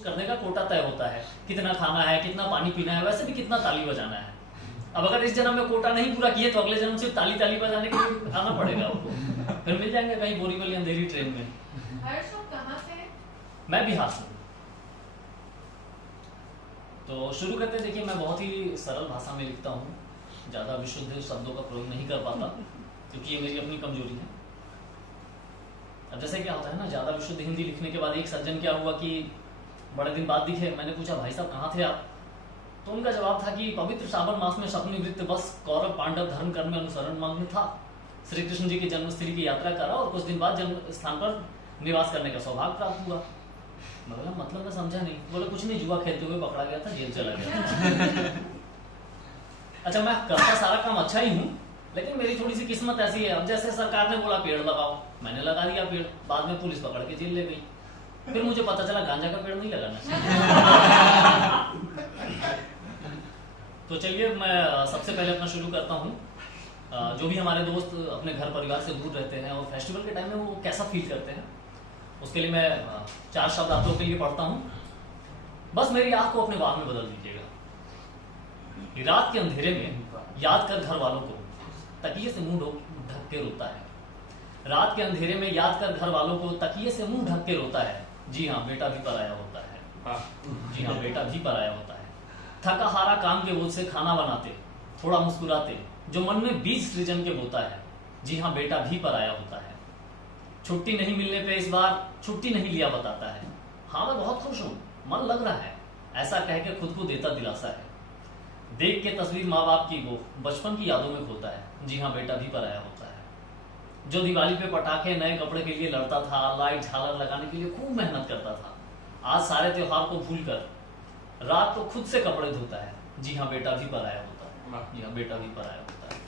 करने का कोटा तय होता है, कितना खाना है, कितना पानी पीना है, वैसे भी कितना ताली बजाना है। अब अगर इस जन्म में कोटा नहीं पूरा किए तो अगले जन्म से ताली ताली बजाने के लिए आना पड़ेगा आपको, फिर मिल जाएंगे कहीं बोरीवली अंधेरी ट्रेन में। हर्ष आप कहाँ से हैं? मैं बिहार से हूँ। तो शुरू करते हैं। देखिए, मैं बहुत ही सरल भाषा में लिखता हूँ, ज़्यादा विशुद्ध शब्दों का प्रयोग नहीं कर पाता क्योंकि ये मेरी अपनी कमजोरी है। अब जैसे क्या होता है ना, ज़्यादा विशुद्ध हिंदी लिखने के बाद एक सज्जन क्या हुआ कि बड़े दिन बाद दिखे। मैंने पूछा, भाई साहब कहाँ थे आप? तो उनका जवाब था कि पवित्र श्रावण मास में स्वप्निवृत्त बस कौरव पांडव धर्म कर्म में अनुसरण मग्न था, श्री कृष्ण जी की जन्मस्थली की यात्रा करा और कुछ दिन बाद जन्म स्थान पर निवास करने का सौभाग्य प्राप्त हुआ। मैं बोला, मतलब मैं समझा नहीं। बोले, कुछ नहीं, जुआ खेलते हुए पकड़ा गया था, जेल चला गया। अच्छा, मैं करता सारा काम अच्छा ही हूँ, लेकिन मेरी थोड़ी सी किस्मत ऐसी है। अब जैसे सरकार ने बोला पेड़ लगाओ, मैंने लगा दिया पेड़, बाद में पुलिस पकड़ के जेल ले गई। फिर मुझे पता चला गांजा का पेड़ नहीं लगाना चाहिए। तो चलिए, मैं सबसे पहले अपना शुरू करता हूँ। जो भी हमारे दोस्त अपने घर परिवार से दूर रहते हैं और फेस्टिवल के टाइम में वो कैसा फील करते हैं, उसके लिए मैं 4 शब्द आप लोगों के लिए पढ़ता हूँ। बस मेरी आंख को अपने वाह में बदल दीजिएगा। रात के अंधेरे में याद कर घर वालों को, तकिए से मुंह ढक के रोता है। रात के अंधेरे में याद कर घर वालों को, तकिए से मुंह ढक के रोता है। जी हाँ, बेटा भी पराया होता है। जी हाँ, बेटा भी पराया होता है। थका हारा काम के बोझ से खाना बनाते, थोड़ा मुस्कुराते, जो मन में बीज सृजन के बोता है। जी हाँ, बेटा भी पराया होता है। छुट्टी नहीं मिलने पे इस बार छुट्टी नहीं लिया बताता है। हाँ, मैं बहुत खुश हूँ, मन लग रहा है, ऐसा कह के खुद को देता दिलासा है। देख के तस्वीर माँ बाप की वो बचपन की यादों में खोता है। जी हाँ, बेटा भी पराया होता है। जो दिवाली पे पटाखे नए कपड़े के लिए लड़ता था, लाइट झालर लगाने के लिए खूब मेहनत करता था, आज सारे त्योहार को भूल कर रात को खुद से कपड़े धोता है। जी हाँ, बेटा भी पराया होता है। जी हाँ, बेटा भी पराया होता है।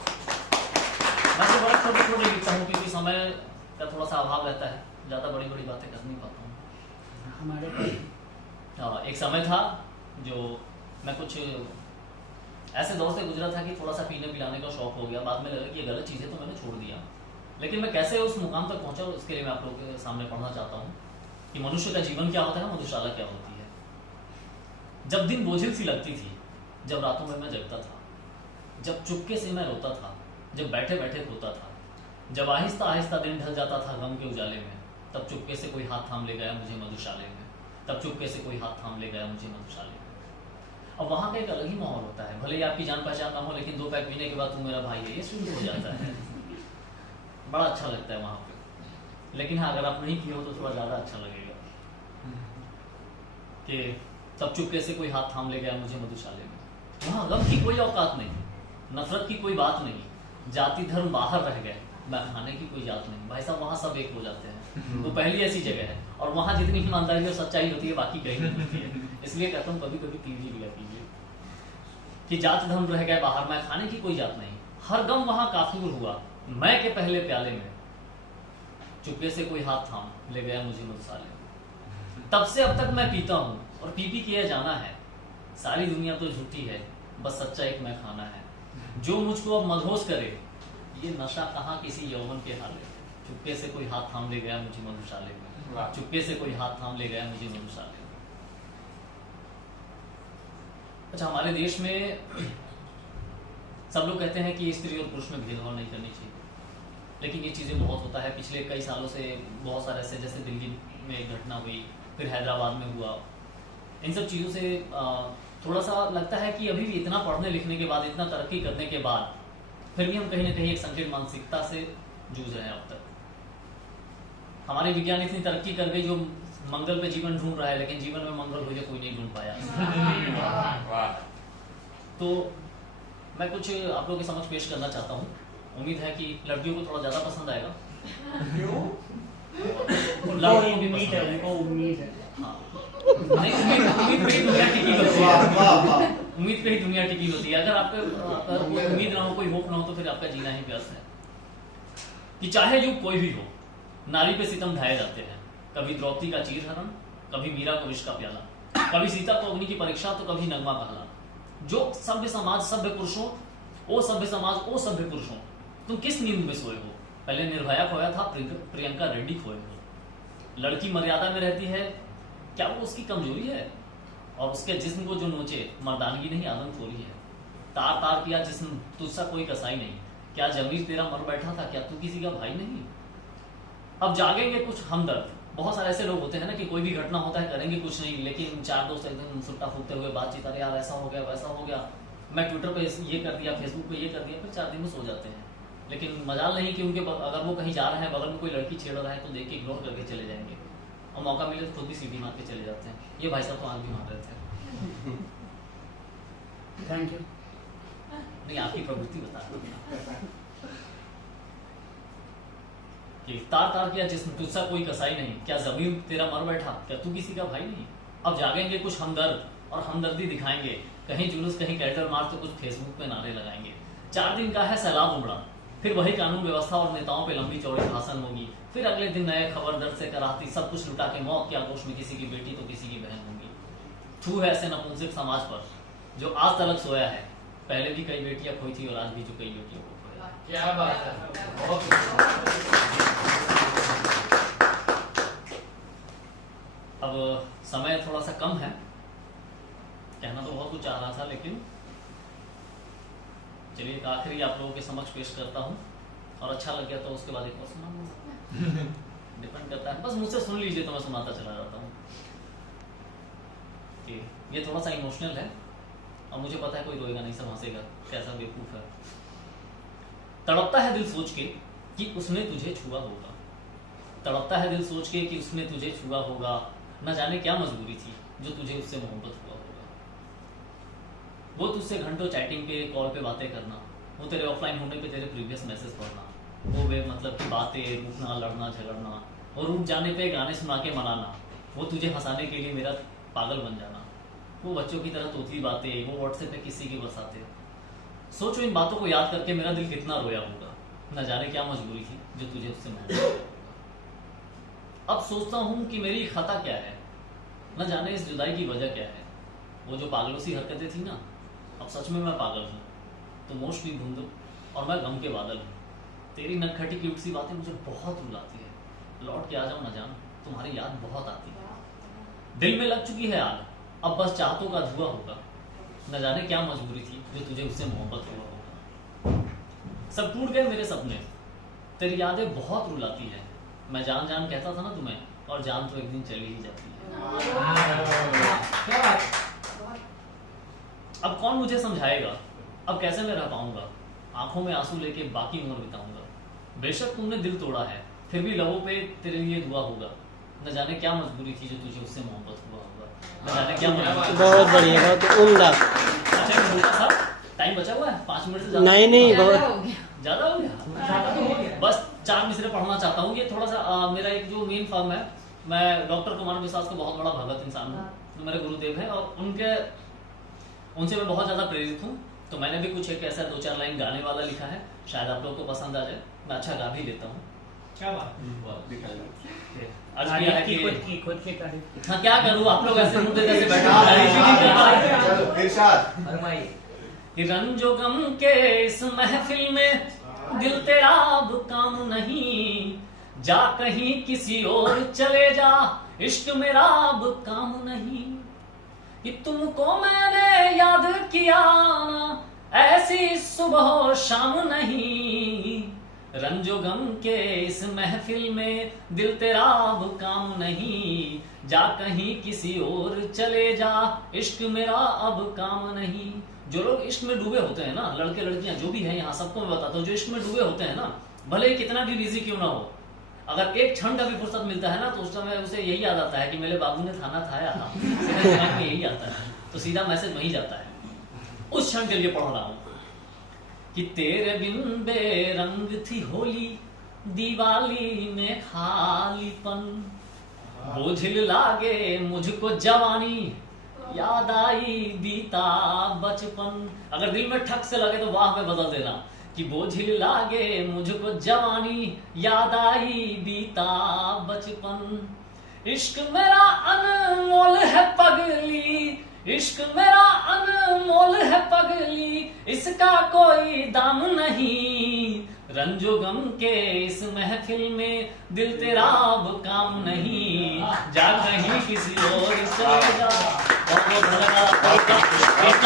मैं तो बड़ा छोटे छोटे लिखता हूँ क्योंकि समय का थोड़ा सा अभाव रहता है, ज्यादा बड़ी बड़ी बातें कर नहीं पाता हूँ। हमारे एक समय था जो मैं कुछ ऐसे दौर से गुजरा था कि थोड़ा सा पीने पिलाने का शौक हो गया। बाद में लगा कि ये गलत चीज़ है तो मैंने छोड़ दिया। लेकिन मैं कैसे उस मुकाम तक पहुंचा, इसके लिए मैं आप लोगों के सामने पढ़ना चाहता हूँ कि मनुष्य का जीवन क्या होता है, मधुशाला क्या होती है। जब दिन बोझिल सी लगती थी, जब रातों में मैं जगता था, जब चुपके से मैं रोता था, जब बैठे बैठे खोता था, जब आहिस्ता आहिस्ता दिन ढल जाता था गम के उजाले में, तब चुपके से कोई हाथ थाम ले गया मुझे मधुशाले में। तब चुपके से कोई हाथ थाम ले गया मुझे मधुशाले में। अब वहाँ का एक अलग ही माहौल होता है। भले ही आपकी जान पहचान ना हो, लेकिन 2 पैक पीने के बाद तू मेरा भाई है, ये शुरू हो जाता है। बड़ा अच्छा लगता है वहाँ पे। लेकिन हाँ, अगर आप नहीं पिए हो तो थोड़ा ज़्यादा अच्छा लगेगा कि तब चुपके से कोई हाथ थाम ले गया मुझे मधुशाले में। वहाँ गम की कोई औकात नहीं, नफरत की कोई बात नहीं, जाति धर्म बाहर रह गए, मैं खाने की कोई जात नहीं। भाई साहब, वहाँ सब एक हो जाते हैं। वो पहली ऐसी जगह है, और वहाँ जितनी ईमानदारी और सच्चाई होती है बाकी कहीं नहीं होती है। इसलिए कहता हूँ कभी कभी पी भी लिया कीजिए कि जात धर्म रह गए बाहर, मैं खाने की कोई जात नहीं। हर गम वहाँ काफूर हुआ, मैं के पहले प्याले में, चुपके से कोई हाथ थाम ले गया मुझे मधुशाले में। तब से अब तक मैं पीता हूँ और पी किया जाना है। सारी दुनिया तो झूठी है, बस सच्चा एक मैं खाना है। जो मुझको अब मदहोश करे, ये नशा कहाँ किसी यौवन के हाले। चुपके से कोई हाथ थाम ले गया मुझे मधुशाले में, चुपके से कोई हाथ थाम ले गया मुझे मधुशाले में। अच्छा, हमारे देश में सब लोग कहते हैं कि स्त्री और पुरुष में भेदभाव नहीं करनी चाहिए, लेकिन ये चीज़ें बहुत होता है। पिछले कई सालों से बहुत सारे ऐसे, जैसे दिल्ली में एक घटना हुई, फिर हैदराबाद में हुआ। इन सब चीज़ों से थोड़ा सा लगता है कि अभी भी इतना पढ़ने लिखने के बाद, इतना तरक्की करने के बाद, फिर भी हम कहीं ना कहीं एक संकीर्ण मानसिकता से जूझ रहे हैं। अब तक हमारे विज्ञान इतनी तरक्की कर गई, जो मंगल पे जीवन ढूंढ रहा है, लेकिन जीवन में मंगल हो जाए कोई नहीं ढूंढ पाया। तो मैं कुछ आप लोगों के समझ पेश करना चाहता हूँ। उम्मीद है कि लड़कियों को थोड़ा ज्यादा पसंद आएगा। लड़कियों की उम्मीद है। हाँ, नहीं, उम्मीद पे ही दुनिया टिकी होती है। उम्मीद पे ही दुनिया टिकी होती है। अगर आपको कोई उम्मीद ना हो, कोई होप ना हो, तो फिर आपका जीना ही व्यर्थ है। कि चाहे युग कोई भी हो, नारी पे सितम ढाए जाते हैं। कभी द्रौपदी का चीरहरण, कभी मीरा को विष का प्याला, कभी सीता को अग्नि की परीक्षा, तो कभी नगमा कहला। जो सभ्य समाज सभ्य पुरुषों, ओ सभ्य समाज ओ सभ्य पुरुषों, तुम किस नींद में सोए हो? पहले निर्भया खोया था, प्रियंका रेड्डी खोए हो। लड़की मर्यादा में रहती है, क्या वो उसकी कमजोरी है? और उसके जिस्म को जो नोचे मर्दानगी नहीं आदमखोरी है। तार तार किया जिस्म तुझसा कोई कसाई नहीं, क्या जमीर तेरा मर बैठा था, क्या तू किसी का भाई नहीं? अब जागेंगे कुछ हमदर्द। बहुत सारे ऐसे लोग होते हैं ना कि कोई भी घटना होता है करेंगे कुछ नहीं, लेकिन चार दोस्त एकदम सुट्टा फूटते हुए बातचीत, अरे यार ऐसा हो गया वैसा हो गया, मैं ट्विटर पे ये कर दिया, फेसबुक पे ये कर दिया, फिर 4 दिन में सो जाते हैं। लेकिन मजाल नहीं कि उनके अगर वो कहीं जा रहे हैं, बगल में कोई लड़की छेड़ रहा है तो देख के इग्नोर करके चले जाएंगे, और मौका मिले तो खुद भी सीटी मार के चले जाते हैं। ये भाई साहब तो आग भी मार रहे थे। Thank you. नहीं, आपकी प्रवृत्ति बता कि तार तार किया जिस्म तुझसा कोई कसाई नहीं, क्या जमीन तेरा मर बैठा, क्या तू किसी का भाई नहीं? अब जागेंगे कुछ हमदर्द और हमदर्दी दिखाएंगे, कहीं जुलूस कहीं कैरेक्टर मार तो कुछ फेसबुक पे नारे लगाएंगे। 4 दिन का है सैलाब उमड़ा, फिर वही कानून व्यवस्था और नेताओं पे लंबी चौड़ी भाषण होगी, फिर अगले दिन नए खबर दर्द से कराती, सब कुछ लुटा के मौत के आगोश में किसी की बेटी तो किसी की बहन होगी। छू है ऐसे नपुंसक समाज पर जो आज तलक सोया है, पहले भी कई बेटियां खोई थी और आज भी जो कई बेटियों को खोया। क्या बात है, बहुत अब समय थोड़ा सा कम है, कहना तो बहुत कुछ चाह रहा था, लेकिन चलिए एक आखिरी आप लोगों के समक्ष पेश करता हूँ, और अच्छा लग गया तो उसके बाद एक और सुनाऊंगा। डिपेंड करता है, बस मुझसे सुन लीजिए तो मैं सुनाता चला जाता हूँ। ये थोड़ा सा इमोशनल है, और मुझे पता है कोई रोएगा नहीं, सब हंसेगा, कैसा बेवकूफ है। तड़पता है दिल सोच के कि उसने तुझे छुआ होगा, तड़पता है दिल सोच के कि उसने तुझे छुआ होगा, न जाने क्या मजबूरी थी जो तुझे उससे मोहब्बत हुआ होगा। वो तुझसे घंटों चैटिंग पे कॉल पे बातें करना, वो तेरे ऑफलाइन होने पे तेरे प्रीवियस मैसेज पढ़ना, वो बेमतलब की बातें, रूठना लड़ना झगड़ना, और रूठ जाने पे गाने सुना के मनाना, वो तुझे हंसाने के लिए मेरा पागल बन जाना, वो बच्चों की तरह तोतली बातें, वो व्हाट्सएप पे किसी की बरसाते। सोचो इन बातों को याद करके मेरा दिल कितना रोया होगा, न जाने क्या मजबूरी थी जो तुझे उससे मोहब्बत। अब सोचता हूँ कि मेरी खता क्या है, न जाने इस जुदाई की वजह क्या है। वो जो पागलों सी हरकतें थी ना, अब सच में मैं पागल हूँ, तो मोश भी धुंध और मैं गम के बादल हूँ। तेरी नटखटी क्यूट सी बातें मुझे बहुत रुलाती है, लौट के आ जाओ न जान, तुम्हारी याद बहुत आती है। दिल में लग चुकी है आग, अब बस चाहतों का धुआं होगा, न जाने क्या मजबूरी थी जो तुझे उससे मोहब्बत हुआ होगा। सब टूट गए मेरे सपने, तेरी यादें बहुत रुलाती है, मैं जान जान कहता था ना तुम्हें, और जान तो एक दिन चली ही जाती है। क्या बात। अब कौन मुझे समझाएगा, अब कैसे मैं रह पाऊंगा, आंखों में आंसू लेके बाकी उम्र बिताऊंगा। बेशक तुमने दिल तोड़ा है, फिर भी लबों पे तेरे लिए दुआ होगा, न जाने क्या मजबूरी थी जो तुझे उससे मोहब्बत हुआ होगा, न जाने क्या मजबूरी। बहुत बढ़िया, बहुत उम्दा। अच्छा बोलता साहब, टाइम बचा हुआ है 5 मिनट से ज्यादा? नहीं, बहुत ज्यादा हो गया। बस 4 मिसरे पढ़ना चाहता हूँ। ये थोड़ा सा मेरा एक जो मेन फर्म है, मैं डॉक्टर कुमार विश्वास को बहुत बड़ा भगत इंसान हूँ, जो मेरे गुरुदेव हैं, और उनसे मैं बहुत ज्यादा प्रेरित हूँ। तो मैंने भी कुछ एक ऐसा 2-4 लाइन गाने वाला लिखा है, शायद आप लोग को पसंद आ जाए। मैं अच्छा गा भी लेता हूँ। क्या बात। आज क्या है कि खुद की तारीफ। हाँ क्या करूँ, आप लोग ऐसे मुद्दे जैसे बैठे कि रंजो गम के इस महफिल में दिल तेरा अब काम नहीं, जा कहीं किसी और चले जा, इश्क मेरा अब काम नहीं। कि तुमको मैंने याद किया ना, ऐसी सुबह शाम नहीं, रंजो गम के इस महफिल में दिल तेरा अब काम नहीं, जा कहीं किसी और चले जा, इश्क मेरा अब काम नहीं। जो लोग इश्क में डूबे होते हैं ना, लड़के लड़कियां जो भी हैं यहाँ, सबको मैं बताता हूँ, जो इश्क में डूबे होते हैं ना, भले ही कितना भी बिजी क्यों ना हो, अगर एक क्षण का भी फुर्सत मिलता है ना, तो उस समय उसे यही याद आता है कि मेरे बाबू ने खाना खाया था, दिमाग में यही आता है, तो सीधा मैसेज वही जाता है। उस क्षण के लिए पढ़ रहा हूँ कि तेरे बिन बेरंग थी होली, दिवाली में खालीपन, बोझिल लागे मुझको जवानी, याद आई बीता बचपन। अगर दिल में ठक से लगे तो वाह में बदल देना कि बोझिल लागे मुझको जवानी, याद आई बीता बचपन। इश्क मेरा अनमोल है पगली, इश्क मेरा अनमोल है पगली, इसका कोई दाम नहीं, रंजो गम के इस महफिल में दिल तेरा अब काम नहीं, जा कहीं किसी और चले जा। बहुत बहुत धन्यवाद।